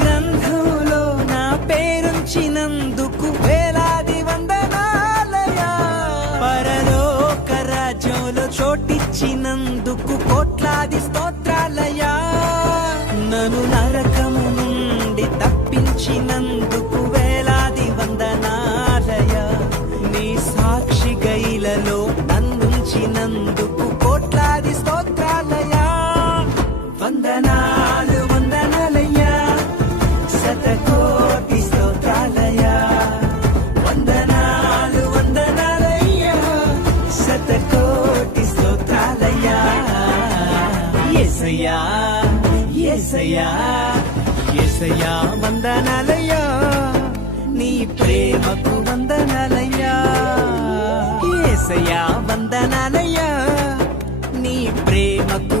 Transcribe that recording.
గ్రంథంలో నా పేరుంచినందుకు వేలాది వందనాలయా. పరలోక రాజ్యంలో చోటిచ్చినందుకు కోట్లాది స్తోత్రాలయా. నన్ను నరకము నుండి తప్పించినందుకు వేలాది వందనాలయా. నీ సాక్షి గైలలో నన్నుంచినందుకు కోట్లాది స్తోత్రాలయా. వందనాలు వందనాలయ్యా, శతకోటి స్తోత్రాలయ్యా. వందనాలు వందనాలయ్యా, శతకోటి స్తోత్రాలయ్యా. యేసయ్యా యేసయ్యా యేసయ్యా వందనాలయ్యా, నీ ప్రేమకు వందనాలయ్యా. యేసయ్యా వందనాలయ్యా, నీ ప్రేమకు